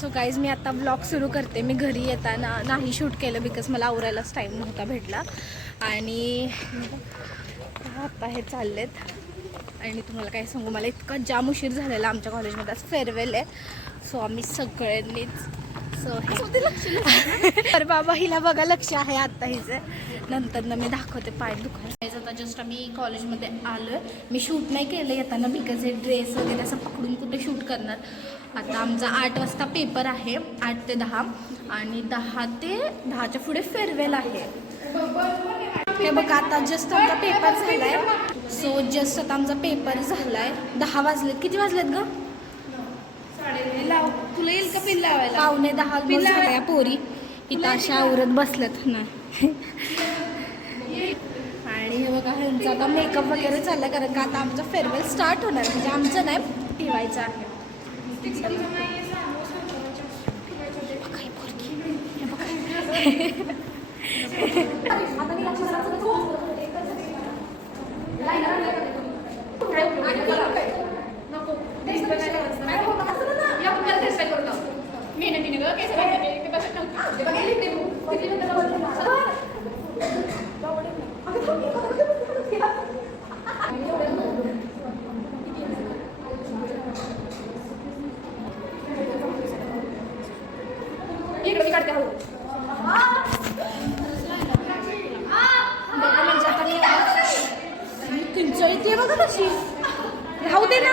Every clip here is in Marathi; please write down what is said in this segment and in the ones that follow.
सो गाईज मी आता ब्लॉग सुरू करते. मी घरी येताना नाही शूट केलं बिकॉज मला आवरायलाच टाईम नव्हता भेटला. आणि आता हे चाललेत आणि तुम्हाला काय सांगू, मला इतका जाम उशीर झालेला. आमच्या कॉलेजमध्ये आज फेअरवेल आहे. सो आम्ही सगळ्यांनीच तर बाबा हिला बघा लक्ष आहे आता हिचं. नंतर ना मी दाखवते पाय दुखायचं. आता जस्ट आम्ही कॉलेजमध्ये आलो आहे. मी शूट नाही केलं येताना बिकॉज हे ड्रेस वगैरे असं पकडून कुठे शूट करणार. आता आमचा 8 वाजता पेपर आहे, 8 ते 10 आणि 10 ते 10च्या पुढे फेअरवेल आहे. हे बघा आता जस्ट आमचा पेपर झाला आहे. सो जस्ट आता आमचा पेपर झाला आहे. 10 वाजलेत. किती वाजलेत ग? तुला येईल का पिन लावायला? 9:45 झाल्या. पोरी इथं अशा आवरत बसल्यात ना. आणि हे बघा ह्यांचा आता मेकअप वगैरे चालला, कारण का आता आमचा फेअरवेल स्टार्ट होणार. म्हणजे आमचं नाही, ठेवायचं आहे. किंचळी बघा तशी. राहू दे ना.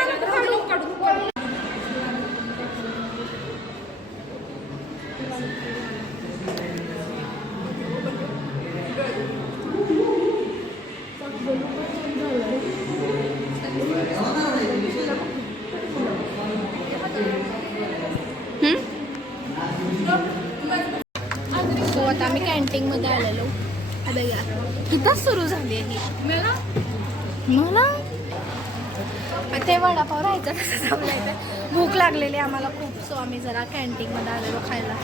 सो आता आम्ही कॅन्टीनमध्ये आलेलो. इथंच सुरू झाली आहे ही. मला ते वडापाव राहायचं तसं जमलं. भूक लागलेली आम्हाला खूप. सो आम्ही जरा कॅन्टीनमध्ये आलेलो खायला.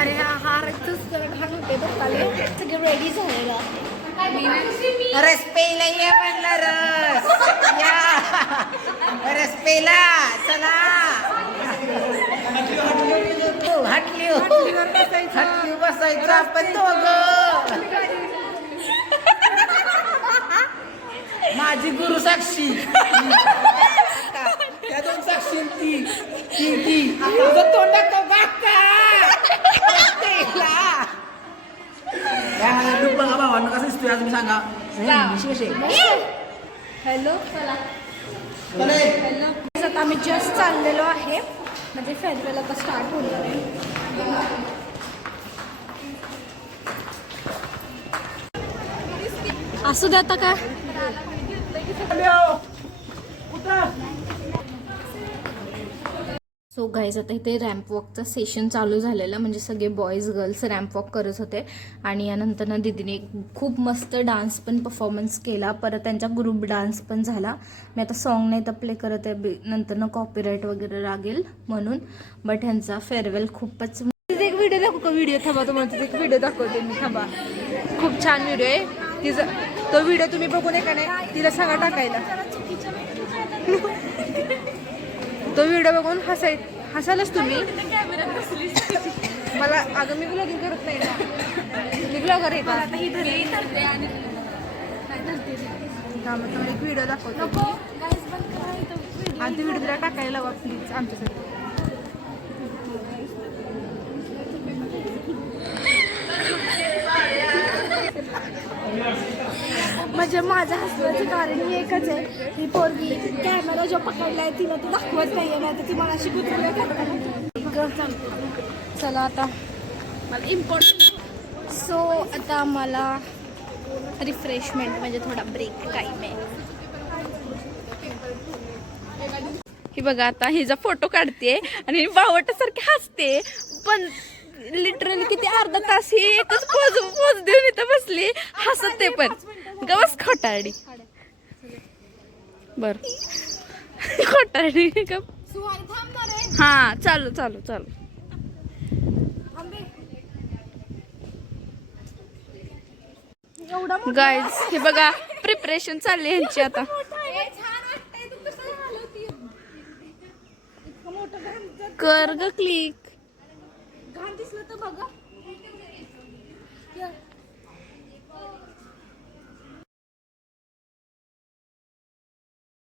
अरे हा रक्तच जरा घाण होते बघाले. सगळे रेडी झालेलं. रस पेला ये म्हणलं, रस पेला चला. हटली बसायचं आपण दोघं. माझी गुरु साक्षी, त्या दोन साक्षी ती तुझं तोंडात बघा भावांना कसं दिसतोय आज मी सांगा. हॅलो चला. हॅलो. आता आम्ही जस्ट चाललेलो आहे. म्हणजे फेअरवेल आता स्टार्ट होणार आहे. असू दे आता का. सो गाईज आता इथे रॅम्प वॉकचं सेशन चालू झालेलं. म्हणजे सगळे बॉईज गर्ल्स रॅम्प वॉक करत होते. आणि यानंतर ना दीदीने खूप मस्त डान्स पण परफॉर्मन्स केला. परत त्यांचा ग्रुप डान्स पण झाला. मी आता सॉन्ग नाही तर प्ले करत आहे, नंतर ना कॉपीराईट वगैरे लागेल म्हणून. बट ह्यांचा फेअरवेल खूपच. एक व्हिडिओ दाखवू का? व्हिडिओ थांबा, तुम्हाला एक व्हिडिओ दाखवते मी. थांबा, खूप छान व्हिडिओ आहे तिचा. तो व्हिडिओ तुम्ही बघून आहे का नाही, तिला सांगा टाकायला. तो व्हिडिओ बघून हसालच तुम्ही. मला अगं मी ब्लॉगिंग करत नाही ना, मी ब्लॉगर आहे का. थांबा एक व्हिडिओ दाखवतो आणि ती व्हिडिओ तिला टाकायला लावा प्लीज आमच्यासाठी. म्हणजे माझ्या हसण्याचं कारण हे एकच आहे, ही पोरगी कॅमेरा जो पकडलाय तिला ती दाखवत नाहीये, नाही तर ती मला अशी गुजरात करताना. चला आता मला इम्पॉर्टंट. सो आता मला रिफ्रेशमेंट म्हणजे थोडा ब्रेक टाईम आहे. ही बघा आता हिचा फोटो काढते आणि बावटासारखी हसते. पण लिटरली किती अर्धा तास ही एकच पोज देऊन इथं बसली हसत. ते पण गवस खोटारडी. बर खोटारडी का. हा चालू चालू चालू. गाईज हे बघा प्रिपरेशन चालली यांची आता. कर ग क्लिक. घाण दिसलं तर बघा. या